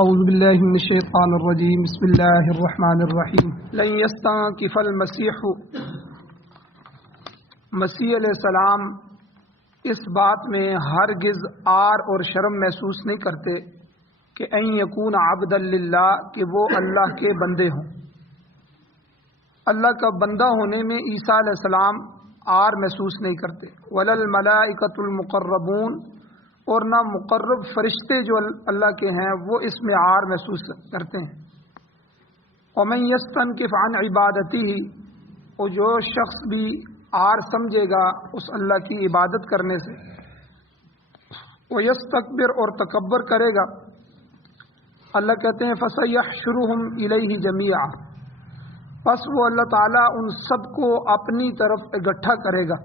اعوذ باللہ من الشیطان الرجیم بسم اللہ الرحمن الرحیم لن یستنکف المسیح مسیح علیہ السلام اس بات میں ہرگز عار اور شرم محسوس نہیں کرتے کہ ان یکون عبدا للہ کہ وہ اللہ کے بندے ہوں۔ اللہ کا بندہ ہونے میں عیسیٰ علیہ السلام عار محسوس نہیں کرتے۔ ولا الملائکۃ المقربون اور نہ مقرب فرشتے جو اللہ کے ہیں وہ اس میں عار محسوس کرتے ہیں۔ ومن یستنکف عن عبادتہ اور جو شخص بھی عار سمجھے گا اس اللہ کی عبادت کرنے سے، ویستکبر اور تکبر کرے گا، اللہ کہتے ہیں فسیحشرہم الیہ جمیعا، پس وہ اللہ تعالیٰ ان سب کو اپنی طرف اکٹھا کرے گا۔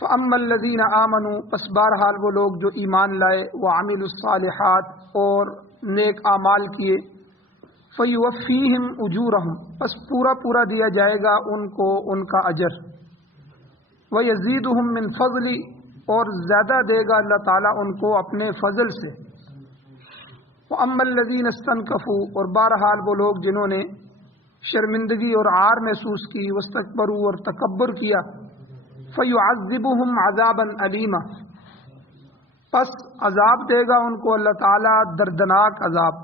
فَأَمَّا الَّذِينَ آمَنُوا پس بہرحال وہ لوگ جو ایمان لائے، وَعَمِلُوا الصَّالِحَاتِ اور نیک اعمال کیے، فَيُوَفِّيهِمْ أُجُورَهُمْ پس پورا دیا جائے گا ان کو ان کا اجر، وَيَزِيدُهُمْ مِنْ فَضْلِ اور زیادہ دے گا اللہ تعالیٰ ان کو اپنے فضل سے۔ وَأَمَّا الَّذِينَ اسْتَنْكَفُوا اور بہرحال وہ لوگ جنہوں نے شرمندگی اور عار محسوس کی، وَاسْتَكْبَرُوا اور تکبر کیا، فَيُعَذِّبُهُمْ عَذَابًا أَلِيمًا پس عذاب دے گا ان کو اللہ تعالیٰ دردناک عذاب۔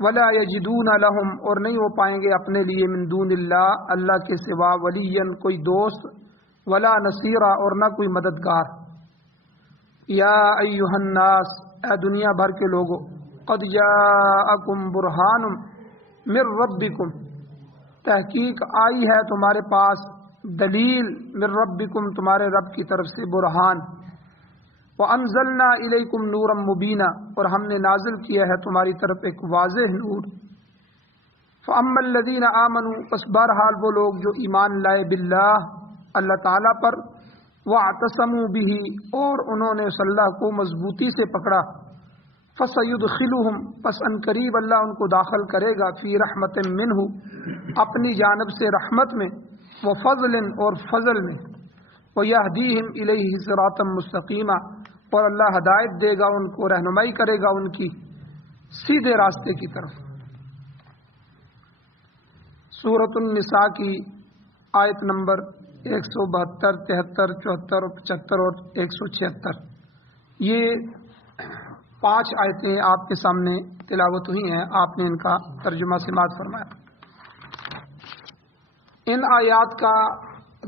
وَلَا يَجِدُونَ لَهُمْ اور نہیں ہو پائیں گے اپنے لیے من دون اللہ اللہ کے سوا ولیًا کوئی دوست، ولا نصیرا اور نہ کوئی مددگار۔ یا ایھا الناس اے دنیا بھر کے لوگو، قد جاءکم برہان من ربکم تحقیق آئی ہے تمہارے پاس دلیل، من ربکم تمہارے رب کی طرف سے برہان، وَأَنزَلْنَا إِلَيْكُمْ نُورًا مُبِينًا اور ہم نے نازل کیا ہے تمہاری طرف ایک واضح نور۔ فَأَمَّا الَّذِينَ آمَنُوا پس بہرحال وہ لوگ جو ایمان لائے باللہ اللہ تعالیٰ پر، وَاعْتَصَمُوا بِهِ اور انہوں نے اس اللہ کو مضبوطی سے پکڑا، فَسَيُدْخِلُهُمْ پس ان قریب اللہ ان کو داخل کرے گا، فی رحمت منہ اپنی جانب سے رحمت میں، وفضل اور فضل میں، وَيَهْدِيهِمْ إِلَيْهِ صِرَاطًا مُسْتَقِيمًا اور اللہ ہدایت دے گا ان کو، رہنمائی کرے گا ان کی سیدھے راستے کی طرف۔ سورۃ النساء کی آیت نمبر 172، 73، 74، 75 اور 176 یہ 5 آیتیں آپ کے سامنے تلاوت ہوئی ہیں، آپ نے ان کا ترجمہ سماعت فرمایا۔ ان آیات کا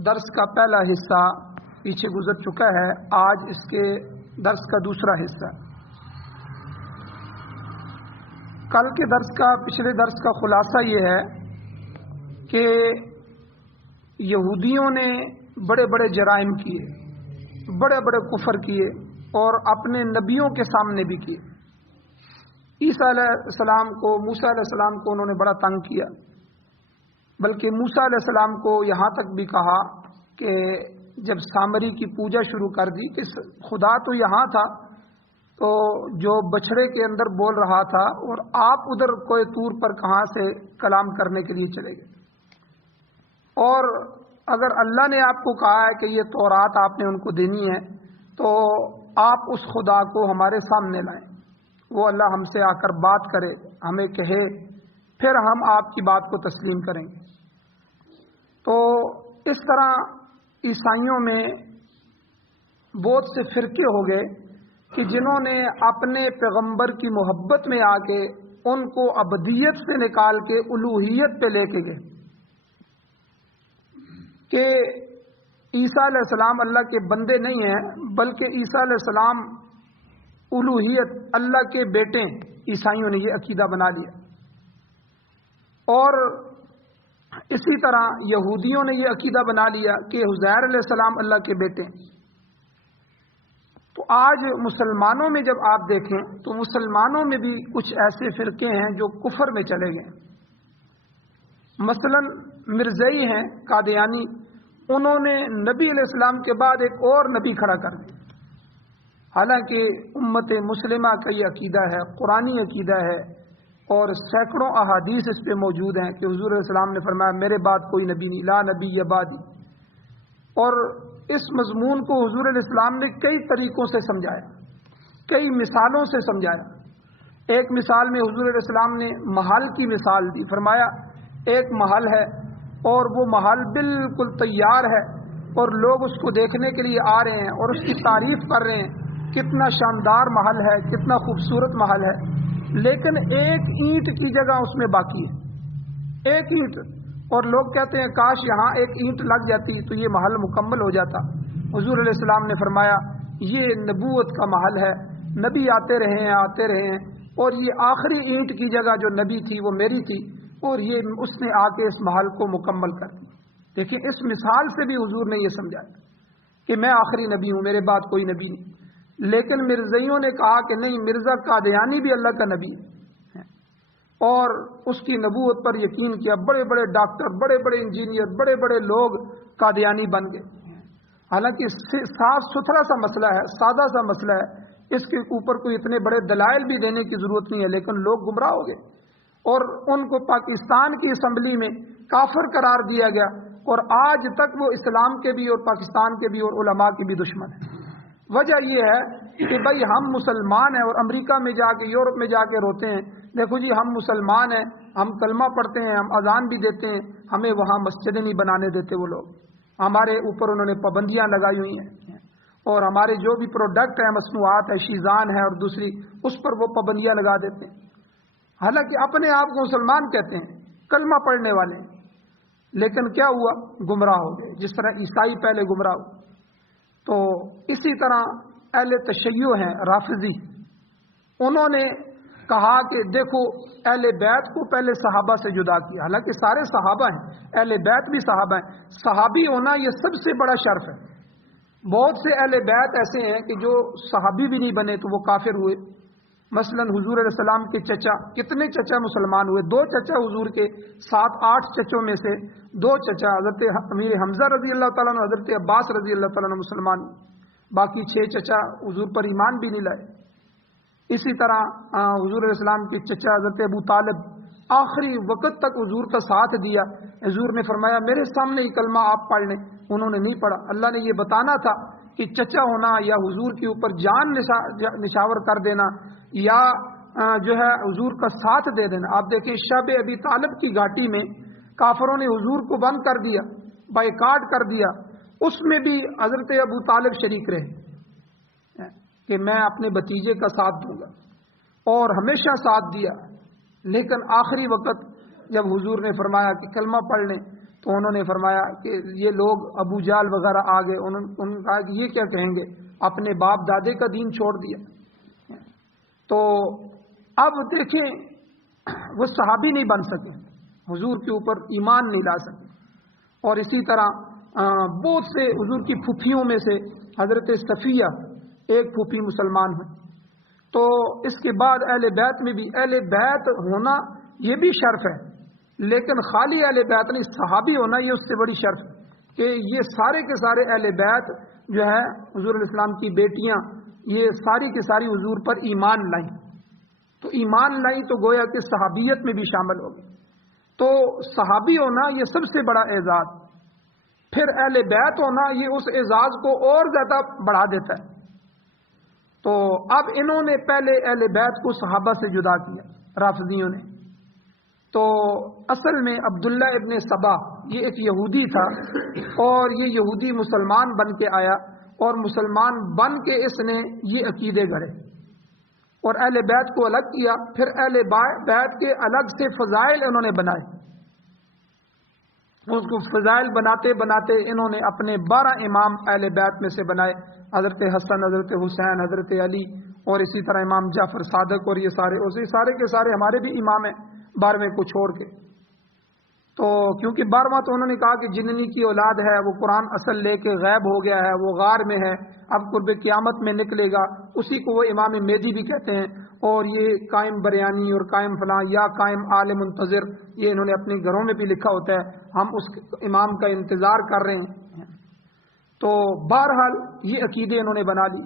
درس کا پہلا حصہ پیچھے گزر چکا ہے، آج اس کے درس کا دوسرا حصہ۔ کل کے درس کا، پچھلے درس کا خلاصہ یہ ہے کہ یہودیوں نے بڑے بڑے جرائم کیے، بڑے بڑے کفر کیے اور اپنے نبیوں کے سامنے بھی کیے۔ عیسیٰ علیہ السلام کو، موسیٰ علیہ السلام کو انہوں نے بڑا تنگ کیا، بلکہ موسیٰ علیہ السلام کو یہاں تک بھی کہا کہ جب سامری کی پوجا شروع کر دی کہ خدا تو یہاں تھا تو جو بچھڑے کے اندر بول رہا تھا، اور آپ ادھر کوئی طور پر کہاں سے کلام کرنے کے لیے چلے گئے، اور اگر اللہ نے آپ کو کہا ہے کہ یہ تورات آپ نے ان کو دینی ہے تو آپ اس خدا کو ہمارے سامنے لائیں، وہ اللہ ہم سے آ کر بات کرے، ہمیں کہے، پھر ہم آپ کی بات کو تسلیم کریں گے۔ تو اس طرح عیسائیوں میں بہت سے فرقے ہو گئے کہ جنہوں نے اپنے پیغمبر کی محبت میں آ کے ان کو ابدیت سے نکال کے الوہیت پہ لے کے گئے کہ عیسیٰ علیہ السلام اللہ کے بندے نہیں ہیں، بلکہ عیسیٰ علیہ السلام الوہیت اللہ کے بیٹے ہیں۔ عیسائیوں نے یہ عقیدہ بنا لیا، اور اسی طرح یہودیوں نے یہ عقیدہ بنا لیا کہ عزیر علیہ السلام اللہ کے بیٹے ہیں۔ تو آج مسلمانوں میں جب آپ دیکھیں تو مسلمانوں میں بھی کچھ ایسے فرقے ہیں جو کفر میں چلے گئے۔ مثلا مرزائی ہیں قادیانی، انہوں نے نبی علیہ السلام کے بعد ایک اور نبی کھڑا کر دیا، حالانکہ امت مسلمہ کا یہ عقیدہ ہے، قرآنی عقیدہ ہے، اور سینکڑوں احادیث اس پہ موجود ہیں کہ حضور علیہ السلام نے فرمایا میرے بعد کوئی نبی نہیں، لا نبی بعدی، اور اس مضمون کو حضور علیہ السلام نے کئی طریقوں سے سمجھایا کئی مثالوں سے سمجھایا۔ ایک مثال میں حضور علیہ السلام نے محل کی مثال دی، فرمایا ایک محل ہے اور وہ محل بالکل تیار ہے اور لوگ اس کو دیکھنے کے لیے آ رہے ہیں اور اس کی تعریف کر رہے ہیں، کتنا شاندار محل ہے، کتنا خوبصورت محل ہے، لیکن ایک اینٹ کی جگہ اس میں باقی ہے، ایک اینٹ، اور لوگ کہتے ہیں کاش یہاں ایک اینٹ لگ جاتی تو یہ محل مکمل ہو جاتا۔ حضور علیہ السلام نے فرمایا یہ نبوت کا محل ہے، نبی آتے رہے ہیں آتے رہے ہیں، اور یہ آخری اینٹ کی جگہ جو نبی تھی وہ میری تھی، اور یہ اس نے آ کے اس محل کو مکمل کر دی۔ دیکھیں اس مثال سے بھی حضور نے یہ سمجھایا کہ میں آخری نبی ہوں، میرے بعد کوئی نبی نہیں۔ لیکن مرزائیوں نے کہا کہ نہیں، مرزا قادیانی بھی اللہ کا نبی ہے، اور اس کی نبوت پر یقین کیا۔ بڑے بڑے ڈاکٹر، بڑے بڑے انجینئر، بڑے بڑے لوگ قادیانی بن گئے۔ حالانکہ صاف ستھرا سا مسئلہ ہے، سادہ سا مسئلہ ہے، اس کے اوپر کوئی اتنے بڑے دلائل بھی دینے کی ضرورت نہیں ہے، لیکن لوگ گمراہ ہو گئے اور ان کو پاکستان کی اسمبلی میں کافر قرار دیا گیا، اور آج تک وہ اسلام کے بھی اور پاکستان کے بھی اور علماء کے بھی دشمن ہیں۔ وجہ یہ ہے کہ بھائی ہم مسلمان ہیں، اور امریکہ میں جا کے، یورپ میں جا کے روتے ہیں، دیکھو جی ہم مسلمان ہیں، ہم کلمہ پڑھتے ہیں، ہم اذان بھی دیتے ہیں، ہمیں وہاں مسجدیں نہیں بنانے دیتے وہ لوگ، ہمارے اوپر انہوں نے پابندیاں لگائی ہوئی ہیں، اور ہمارے جو بھی پروڈکٹ ہیں، مصنوعات ہے، شیزان ہے اور دوسری، اس پر وہ پابندیاں لگا دیتے ہیں، حالانکہ اپنے آپ کو مسلمان کہتے ہیں، کلمہ پڑھنے والے ہیں، لیکن کیا ہوا؟ گمراہ ہو گئے، جس طرح عیسائی پہلے گمراہ ہوئے۔ تو اسی طرح اہل تشیع ہیں رافضی، انہوں نے کہا کہ دیکھو اہل بیت کو پہلے صحابہ سے جدا کیا، حالانکہ سارے صحابہ ہیں، اہل بیت بھی صحابہ ہیں، صحابی ہونا یہ سب سے بڑا شرف ہے۔ بہت سے اہل بیت ایسے ہیں کہ جو صحابی بھی نہیں بنے تو وہ کافر ہوئے، مثلا حضور علیہ السلام کے چچا، کتنے چچا مسلمان ہوئے؟ 2 چچا حضور کے، 7-8 چچوں میں سے 2 چچا حضرت امیر حمزہ رضی اللہ تعالیٰ عنہ، حضرت عباس رضی اللہ تعالیٰ عنہ مسلمان، باقی 6 چچا حضور پر ایمان بھی نہیں لائے۔ اسی طرح حضور علیہ السلام کے چچا حضرت ابو طالب آخری وقت تک حضور کا ساتھ دیا، حضور نے فرمایا میرے سامنے ہی کلمہ آپ پڑھ لیں، انہوں نے نہیں پڑھا۔ اللہ نے یہ بتانا تھا کہ چچا ہونا یا حضور کے اوپر جان نشاور کر دینا یا جو ہے حضور کا ساتھ دے دینا۔ آپ دیکھیں شب ابی طالب کی گھاٹی میں کافروں نے حضور کو بند کر دیا، بائیکاٹ کر دیا، اس میں بھی حضرت ابو طالب شریک رہے کہ میں اپنے بھتیجے کا ساتھ دوں گا، اور ہمیشہ ساتھ دیا۔ لیکن آخری وقت جب حضور نے فرمایا کہ کلمہ پڑھ لیں تو انہوں نے فرمایا کہ یہ لوگ ابو جال وغیرہ آ گئے، انہوں نے کہا کہ یہ کیا کہیں گے، اپنے باپ دادے کا دین چھوڑ دیا۔ تو اب دیکھیں وہ صحابی نہیں بن سکے، حضور کے اوپر ایمان نہیں لا سکے۔ اور اسی طرح بہت سے حضور کی پھوپھیوں میں سے حضرت صفیہ ایک پھوپھی مسلمان ہوئی۔ تو اس کے بعد اہل بیت میں بھی، اہل بیت ہونا یہ بھی شرف ہے، لیکن خالی اہل بیت نہیں، صحابی ہونا یہ اس سے بڑی شرف ہے کہ یہ سارے کے سارے اہل بیت جو ہے حضور علیہ السلام کی بیٹیاں، یہ ساری کے ساری حضور پر ایمان لائیں۔ تو ایمان لائیں تو گویا کہ صحابیت میں بھی شامل ہوگی۔ تو صحابی ہونا یہ سب سے بڑا اعزاز، پھر اہل بیت ہونا یہ اس اعزاز کو اور زیادہ بڑھا دیتا ہے۔ تو اب انہوں نے پہلے اہل بیت کو صحابہ سے جدا کیا رافضیوں نے۔ تو اصل میں عبداللہ ابن سبا یہ ایک یہودی تھا، اور یہ یہودی مسلمان بن کے آیا، اور مسلمان بن کے اس نے یہ عقیدے گڑھے اور اہل بیت کو الگ کیا۔ پھر اہل بیت کے الگ سے فضائل انہوں نے بنائے، اس کو فضائل بناتے بناتے انہوں نے اپنے 12 امام اہل بیت میں سے بنائے، حضرت حسن، حضرت حسین، حضرت علی، اور اسی طرح امام جعفر صادق، اور یہ سارے کے سارے ہمارے بھی امام ہیں 12ویں کو چھوڑ کے۔ تو کیونکہ 12واں تو انہوں نے کہا کہ جننی کی اولاد ہے، وہ قرآن اصل لے کے غائب ہو گیا ہے، وہ غار میں ہے، اب قرب قیامت میں نکلے گا، اسی کو وہ امام مہدی بھی کہتے ہیں، اور یہ قائم بریانی اور قائم فلاں یا قائم آل منتظر، یہ انہوں نے اپنے گھروں میں بھی لکھا ہوتا ہے، ہم اس امام کا انتظار کر رہے ہیں۔ تو بہرحال یہ عقیدے انہوں نے بنا لی۔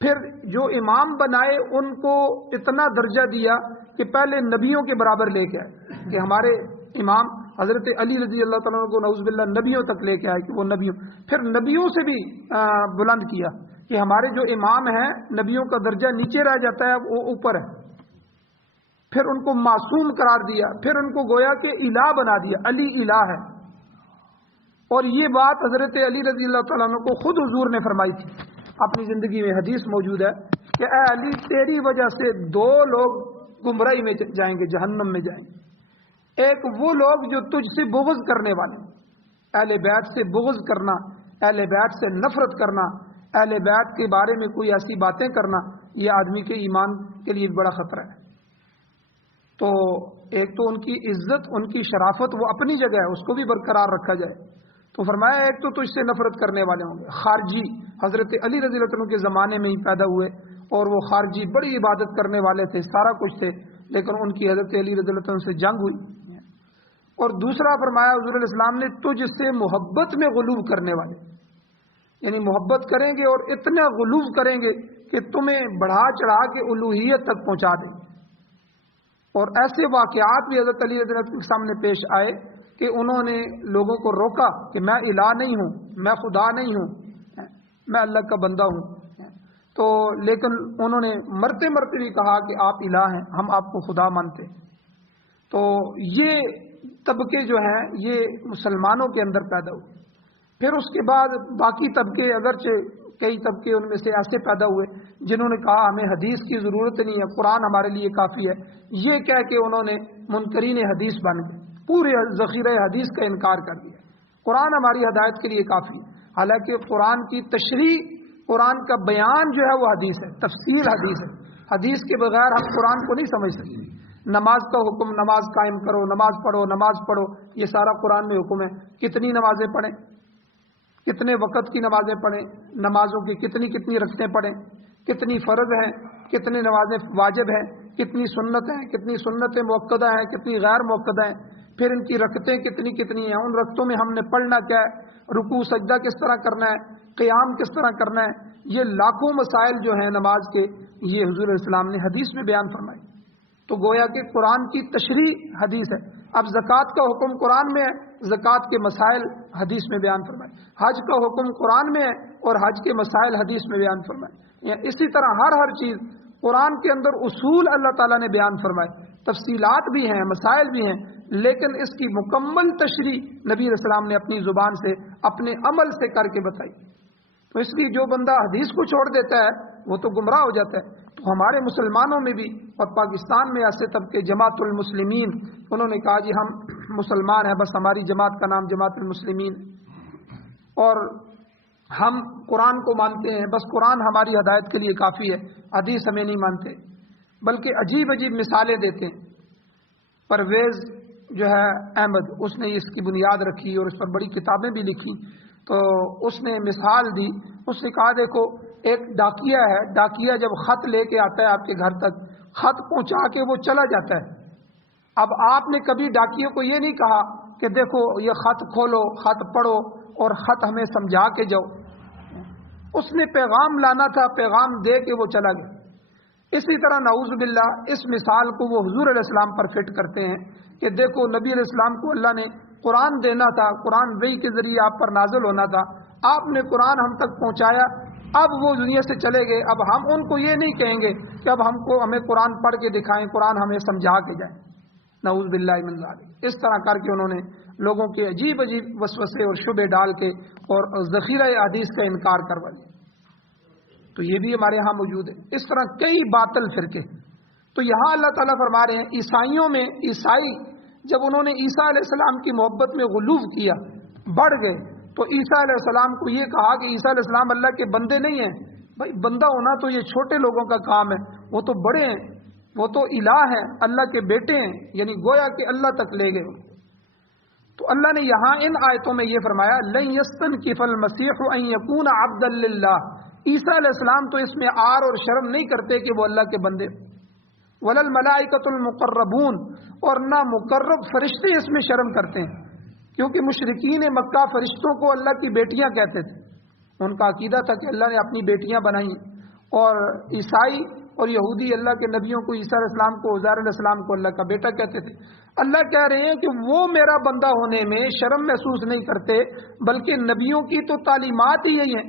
پھر جو امام بنائے ان کو اتنا درجہ دیا کہ پہلے نبیوں کے برابر لے کے آئے، کہ ہمارے امام حضرت علی رضی اللہ تعالیٰ کو نعوذ باللہ نبیوں تک لے کے آئے کہ وہ نبیوں، پھر نبیوں سے بھی بلند کیا کہ ہمارے جو امام ہیں نبیوں کا درجہ نیچے رہ جاتا ہے، وہ اوپر ہے. پھر ان کو معصوم قرار دیا، پھر ان کو گویا کہ الہ بنا دیا، علی الہ ہے. اور یہ بات حضرت علی رضی اللہ تعالیٰ عنہ کو خود حضور نے فرمائی تھی اپنی زندگی میں. حدیث موجود ہے کہ اے علی تیری وجہ سے 2 لوگ گمراہی میں جائیں گے، جہنم میں جائیں گے. ایک وہ لوگ جو تجھ سے بغض کرنے والے، اہل بیت سے بغض کرنا، اہل بیت سے نفرت کرنا، اہل بیت کے بارے میں کوئی ایسی باتیں کرنا، یہ آدمی کے ایمان کے لیے بڑا خطرہ ہے. تو ایک تو ان کی عزت، ان کی شرافت وہ اپنی جگہ ہے، اس کو بھی برقرار رکھا جائے. تو فرمایا ایک تو تجھ سے نفرت کرنے والے ہوں گے. خارجی حضرت علی رضی اللہ عنہ کے زمانے میں ہی پیدا ہوئے، اور وہ خارجی بڑی عبادت کرنے والے تھے، سارا کچھ تھے، لیکن ان کی حضرت علی رضی اللہ عنہ سے جنگ ہوئی. اور دوسرا فرمایا حضور علیہ السلام نے تجھ سے محبت میں غلو کرنے والے، یعنی محبت کریں گے اور اتنا غلو کریں گے کہ تمہیں بڑھا چڑھا کے الوہیت تک پہنچا دیں. اور ایسے واقعات بھی حضرت علی رضی اللہ عنہ کے سامنے پیش آئے کہ انہوں نے لوگوں کو روکا کہ میں الہ نہیں ہوں، میں خدا نہیں ہوں، میں اللہ کا بندہ ہوں. تو لیکن انہوں نے مرتے مرتے بھی کہا کہ آپ الہ ہیں، ہم آپ کو خدا مانتے. تو یہ طبقے جو ہیں یہ مسلمانوں کے اندر پیدا ہوئے. پھر اس کے بعد باقی طبقے، اگرچہ کئی طبقے ان میں سے ایسے پیدا ہوئے جنہوں نے کہا ہمیں حدیث کی ضرورت نہیں ہے، قرآن ہمارے لیے کافی ہے. یہ کہہ کے انہوں نے منکرین حدیث بن گئے، پورے ذخیرہ حدیث کا انکار کر دیا. قرآن ہماری ہدایت کے لیے کافی ہے، حالانکہ قرآن کی تشریح، قرآن کا بیان جو ہے وہ حدیث ہے، تفصیل حدیث ہے. حدیث کے بغیر ہم قرآن کو نہیں سمجھ سکتے. نماز کا حکم، نماز قائم کرو، نماز پڑھو، نماز پڑھو، یہ سارا قرآن میں حکم ہے. کتنی نمازیں پڑھیں، کتنے وقت کی نمازیں پڑھیں، نمازوں کی کتنی کتنی رکعتیں پڑھیں، کتنی فرض ہیں، کتنی نمازیں واجب ہیں، کتنی سنت ہیں، کتنی سنتیں مؤکدہ ہیں، کتنی غیر مؤکدہ ہیں، پھر ان کی رکعتیں کتنی کتنی ہیں، ان رکعتوں میں ہم نے پڑھنا کیا ہے، رکوع سجدہ کس طرح کرنا ہے، قیام کس طرح کرنا ہے. یہ لاکھوں مسائل جو ہیں نماز کے، یہ حضور علیہ السلام نے حدیث میں بیان فرمائی. تو گویا کہ قرآن کی تشریح حدیث ہے. اب زکوٰۃ کا حکم قرآن میں ہے، زکوٰۃ کے مسائل حدیث میں بیان فرمائے. حج کا حکم قرآن میں ہے اور حج کے مسائل حدیث میں بیان فرمائے. اسی طرح ہر چیز قرآن کے اندر اصول اللہ تعالیٰ نے بیان فرمائے، تفصیلات بھی ہیں، مسائل بھی ہیں، لیکن اس کی مکمل تشریح نبی علیہ السلام نے اپنی زبان سے، اپنے عمل سے کر کے بتائی. تو اس لیے جو بندہ حدیث کو چھوڑ دیتا ہے وہ تو گمراہ ہو جاتا ہے. تو ہمارے مسلمانوں میں بھی اور پاکستان میں ایسے طبقے جماعت المسلمین، انہوں نے کہا جی ہم مسلمان ہیں، بس ہماری جماعت کا نام جماعت المسلمین، اور ہم قرآن کو مانتے ہیں، بس قرآن ہماری ہدایت کے لیے کافی ہے، حدیث ہمیں نہیں مانتے. بلکہ عجیب عجیب مثالیں دیتے ہیں. پرویز جو ہے احمد، اس نے اس کی بنیاد رکھی اور اس پر بڑی کتابیں بھی لکھی. تو اس نے مثال دی، اس نے کہا دیکھو ایک ڈاکیا ہے، ڈاکیا جب خط لے کے آتا ہے آپ کے گھر تک، خط پہنچا کے وہ چلا جاتا ہے. اب آپ نے کبھی ڈاکیوں کو یہ نہیں کہا کہ دیکھو یہ خط کھولو، خط پڑھو اور خط ہمیں سمجھا کے جاؤ. اس نے پیغام لانا تھا، پیغام دے کے وہ چلا گیا. اسی طرح نعوذ باللہ اس مثال کو وہ حضور علیہ السلام پر فٹ کرتے ہیں کہ دیکھو نبی علیہ السلام کو اللہ نے قرآن دینا تھا، قرآن وحی کے ذریعے آپ پر نازل ہونا تھا، آپ نے قرآن ہم تک پہنچایا، اب وہ دنیا سے چلے گئے. اب ہم ان کو یہ نہیں کہیں گے کہ اب ہمیں قرآن پڑھ کے دکھائیں، قرآن ہمیں سمجھا کے جائیں. نعوذ باللہ من ذالک. اس طرح کر کے انہوں نے لوگوں کے عجیب عجیب وسوسے اور شبہ ڈال کے اور ذخیرہ حدیث کا انکار کروا دیا. تو یہ بھی ہمارے ہاں موجود ہے. اس طرح کئی باطل فرقے. تو یہاں اللہ تعالیٰ فرما رہے ہیں عیسائیوں میں، عیسائی جب انہوں نے عیسیٰ علیہ السلام کی محبت میں غلو کیا، بڑھ گئے، تو عیسیٰ علیہ السلام کو یہ کہا کہ عیسیٰ علیہ السلام اللہ کے بندے نہیں ہیں. بھائی بندہ ہونا تو یہ چھوٹے لوگوں کا کام ہے، وہ تو بڑے ہیں، وہ تو الہ ہیں، اللہ کے بیٹے ہیں، یعنی گویا کہ اللہ تک لے گئے. تو اللہ نے یہاں ان آیتوں میں یہ فرمایا لن یستنکف المسیح ان یکون عبدا للہ. عیسیٰ علیہ السلام تو اس میں عار اور شرم نہیں کرتے کہ وہ اللہ کے بندے. ولا الملائکۃ المقربون، اور نہ مقرب فرشتے اس میں شرم کرتے ہیں، کیونکہ مشرکین مکہ فرشتوں کو اللہ کی بیٹیاں کہتے تھے. ان کا عقیدہ تھا کہ اللہ نے اپنی بیٹیاں بنائی. اور عیسائی اور یہودی اللہ کے نبیوں کو، عیسیٰ علیہ السلام کو، عزیر علیہ السلام کو اللہ کا بیٹا کہتے تھے. اللہ کہہ رہے ہیں کہ وہ میرا بندہ ہونے میں شرم محسوس نہیں کرتے، بلکہ نبیوں کی تو تعلیمات ہی یہی ہیں.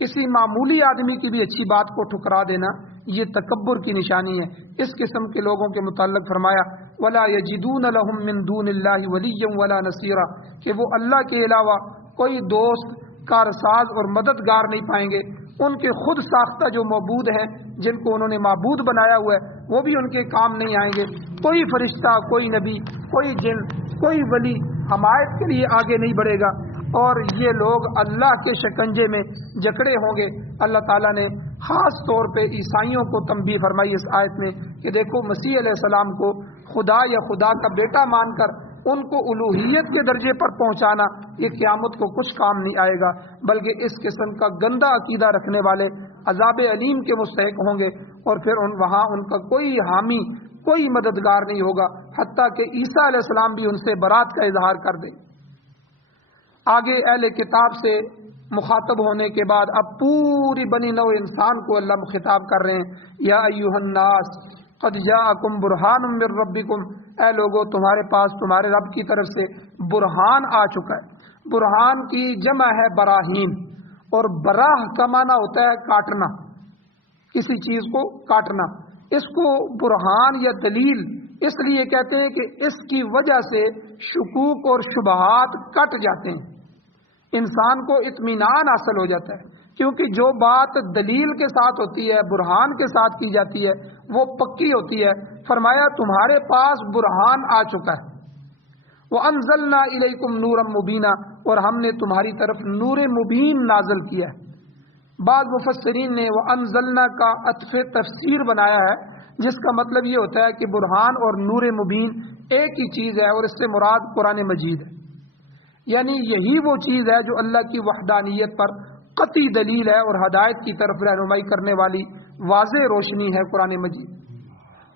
کسی معمولی آدمی کی بھی اچھی بات کو ٹھکرا دینا یہ تکبر کی نشانی ہے۔ اس قسم کے لوگوں کے متعلق فرمایا وَلَا يَجِدُونَ لَهُم مِّن دُونِ اللَّهِ وَلِيًّا وَلَا نَصِيرًا، کہ وہ اللہ کے علاوہ کوئی دوست، کارساز اور مددگار نہیں پائیں گے۔ ان کے خود ساختہ جو معبود ہیں، جن کو انہوں نے معبود بنایا ہوا ہے، وہ بھی ان کے کام نہیں آئیں گے۔ کوئی فرشتہ، کوئی نبی، کوئی جن، کوئی ولی حمایت کے لیے آگے نہیں بڑھے گا، اور یہ لوگ اللہ کے شکنجے میں جکڑے ہوں گے۔ اللہ تعالیٰ نے خاص طور پہ عیسائیوں کو تنبیہ فرمائی اس آیت میں کہ دیکھو، مسیح علیہ السلام کو خدا یا خدا کا بیٹا مان کر ان کو الوہیت کے درجے پر پہنچانا یہ قیامت کو کچھ کام نہیں آئے گا، بلکہ اس قسم کا گندا عقیدہ رکھنے والے عذاب علیم کے مستحق ہوں گے، اور پھر وہاں ان کا کوئی حامی، کوئی مددگار نہیں ہوگا، حتیٰ کہ عیسیٰ علیہ السلام بھی ان سے برات کا اظہار کر دیں۔ آگے اہل کتاب سے مخاطب ہونے کے بعد اب پوری بنی نوع انسان کو اللہ خطاب کر رہے ہیں، یا ایھا الناس قد جاءکم برہان من ربکم، اے لوگو تمہارے پاس تمہارے رب کی طرف سے برہان آ چکا ہے۔ برہان کی جمع ہے براہین، اور براہ کا معنی ہوتا ہے کاٹنا، کسی چیز کو کاٹنا۔ اس کو برہان یا دلیل اس لیے کہتے ہیں کہ اس کی وجہ سے شکوک اور شبہات کٹ جاتے ہیں، انسان کو اطمینان حاصل ہو جاتا ہے، کیونکہ جو بات دلیل کے ساتھ ہوتی ہے، برہان کے ساتھ کی جاتی ہے، وہ پکی ہوتی ہے۔ فرمایا تمہارے پاس برہان آ چکا ہے۔ وَأَنزَلْنَا إِلَيْكُمْ نُورًا مُبِينًا، اور ہم نے تمہاری طرف نور مبین نازل کیا ہے۔ بعض مفسرین نے وَأَنزَلْنَا کا عطف تفسیر بنایا ہے، جس کا مطلب یہ ہوتا ہے کہ برہان اور نور مبین ایک ہی چیز ہے، اور اس سے مراد قرآن مجید ہے، یعنی یہی وہ چیز ہے جو اللہ کی وحدانیت پر قطعی دلیل ہے اور ہدایت کی طرف رہنمائی کرنے والی واضح روشنی ہے قرآن مجید۔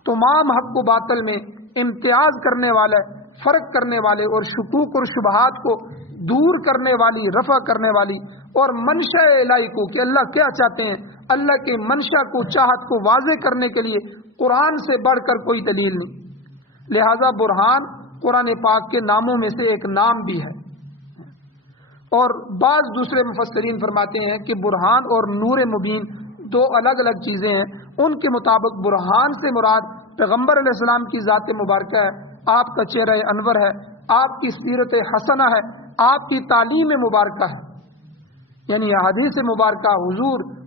تمام حق و باطل میں امتیاز کرنے والے، فرق کرنے والے، اور شکوک اور شبہات کو دور کرنے والی، رفع کرنے والی، اور منشاء الہی کو کہ اللہ کیا چاہتے ہیں، اللہ کے منشا کو، چاہت کو واضح کرنے کے لیے قرآن سے بڑھ کر کوئی دلیل نہیں۔ لہذا برہان قرآن پاک کے ناموں میں سے ایک نام بھی ہے۔ اور بعض دوسرے مفسرین فرماتے ہیں کہ برہان اور نور مبین دو الگ الگ چیزیں ہیں۔ ان کے مطابق برہان سے مراد پیغمبر علیہ السلام کی ذات مبارکہ ہے، آپ کا چہرہ انور ہے، آپ کی سیرت حسنہ ہے، آپ کی تعلیم مبارکہ ہے، یعنی احادیث مبارکہ،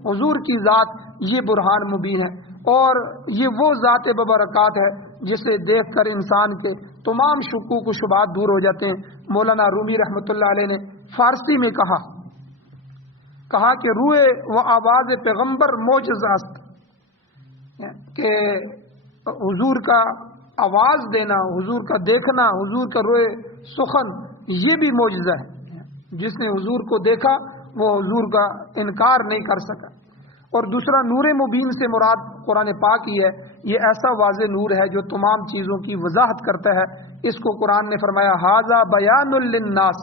حضور کی ذات، یہ برہان مبین ہے۔ اور یہ وہ ذات ببرکات ہے جسے دیکھ کر انسان کے تمام شکوک و شبہات دور ہو جاتے ہیں۔ مولانا رومی رحمۃ اللہ علیہ نے فارسی میں کہا کہ روئے و آواز پیغمبر معجز است، کہ حضور کا آواز دینا، حضور کا دیکھنا، حضور کا روئے سخن، یہ بھی معجزہ ہے۔ جس نے حضور کو دیکھا وہ حضور کا انکار نہیں کر سکا۔ اور دوسرا نور مبین سے مراد قرآن پاک ہی ہے، یہ ایسا واضح نور ہے جو تمام چیزوں کی وضاحت کرتا ہے۔ اس کو قرآن نے فرمایا ھذا بیان للناس،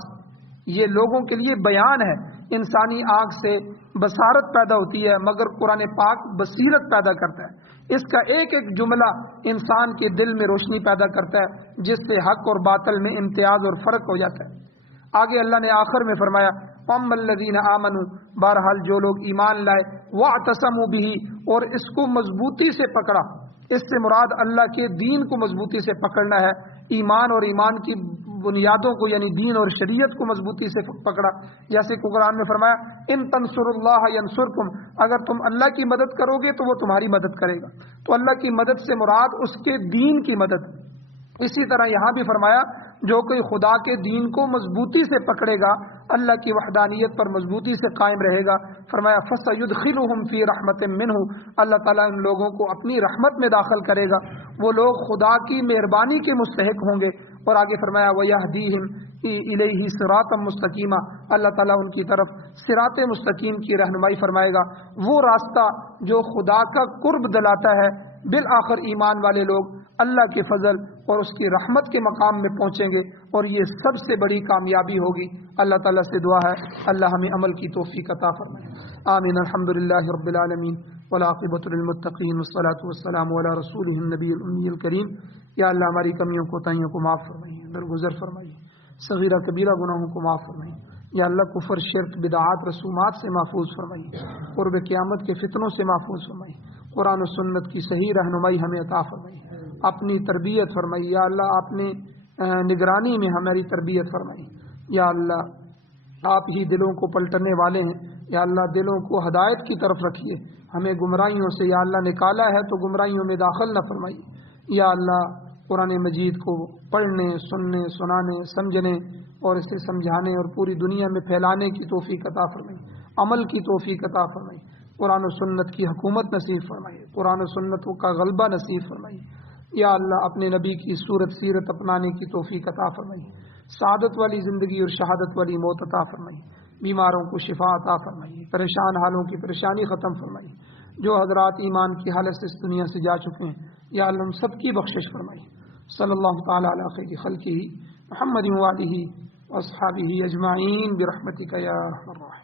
یہ لوگوں کے لیے بیان ہے۔ انسانی آنکھ سے بصارت پیدا ہوتی ہے، مگر قرآن پاک بصیرت پیدا کرتا ہے۔ اس کا ایک ایک جملہ انسان کے دل میں روشنی پیدا کرتا ہے، جس سے حق اور باطل میں امتیاز اور فرق ہو جاتا ہے۔ آگے اللہ نے آخر میں فرمایا فَأَمَّا الَّذِينَ آمَنُوا، بہرحال جو لوگ ایمان لائے، وَاعْتَصَمُوا بِهِ، اور اس کو مضبوطی سے پکڑا۔ اس سے مراد اللہ کے دین کو مضبوطی سے پکڑنا ہے، ایمان اور ایمان کی بنیادوں کو یعنی دین اور شریعت کو مضبوطی سے پکڑا۔ جیسے کہ قرآن میں فرمایا ان تنصروا اللہ ینصرکم، اگر تم اللہ کی مدد کرو گے تو وہ تمہاری مدد کرے گا۔ تو اللہ کی مدد سے مراد اس کے دین کی مدد۔ اسی طرح یہاں بھی فرمایا جو کوئی خدا کے دین کو مضبوطی سے پکڑے گا، اللہ کی وحدانیت پر مضبوطی سے قائم رہے گا، فرمایا فَسَيُدْخِلُهُمْ فِي رَحْمَةٍ مِّنْهُ، اللہ تعالیٰ ان لوگوں کو اپنی رحمت میں داخل کرے گا، وہ لوگ خدا کی مہربانی کے مستحق ہوں گے۔ اور آگے فرمایا وَيَهْدِيهِمْ إِلَيْهِ صِرَاطًا مُسْتَقِيمًا، اللہ تعالیٰ ان کی طرف صراط مستقیم کی رہنمائی فرمائے گا، وہ راستہ جو خدا کا قرب دلاتا ہے۔ بالآخر ایمان والے لوگ اللہ کے فضل اور اس کی رحمت کے مقام میں پہنچیں گے، اور یہ سب سے بڑی کامیابی ہوگی۔ اللہ تعالیٰ سے دعا ہے اللہ ہمیں عمل کی توفیق عطا فرمائے۔ آمین۔ الحمدللہ رب العالمین والعاقبۃ للمتقین والصلاة والسلام علی رسولہ النبی الأمی الکریم۔ یا اللہ ہماری کمیوں کوتاہیوں کو معاف فرمائیے، درگزر فرمائیے، صغیرہ کبیرہ گناہوں کو معاف فرمائیے۔ یا اللہ کفر شرک بدعات رسومات سے محفوظ فرمائیے، قرب قیامت کے فتنوں سے محفوظ فرمائیے، قرآن و سنت کی صحیح رہنمائی ہمیں عطا فرمائیے، اپنی تربیت فرمائیے یا اللہ، اپنے نگرانی میں ہماری تربیت فرمائیے یا اللہ، آپ ہی دلوں کو پلٹنے والے ہیں یا اللہ، دلوں کو ہدایت کی طرف رکھیے، ہمیں گمراہیوں سے یا اللہ نکالا ہے تو گمراہیوں میں داخل نہ فرمائیے یا اللہ، قرآن مجید کو پڑھنے، سننے، سنانے، سمجھنے اور اسے سمجھانے اور پوری دنیا میں پھیلانے کی توفیق عطا فرمائیے، عمل کی توفیق عطا فرمائیے، قرآن و سنت کی حکومت نصیب فرمائیے، قرآن و سنت کا غلبہ نصیب فرمائیے یا اللہ، اپنے نبی کی صورت سیرت اپنانے کی توفیق عطا فرمائیے، سعادت والی زندگی اور شہادت والی موت عطا فرمائیے، بیماروں کو شفا عطا فرمائیے، پریشان حالوں کی پریشانی ختم فرمائیے، جو حضرات ایمان کی حالت سے اس دنیا سے جا چکے ہیں یا اللہ ہم سب کی بخشش فرمائیے۔ صلی اللہ تعالی علی خیر خلقہ محمد وآلہ واصحابہ اجمعین برحمتک یا ارحم الراحمین۔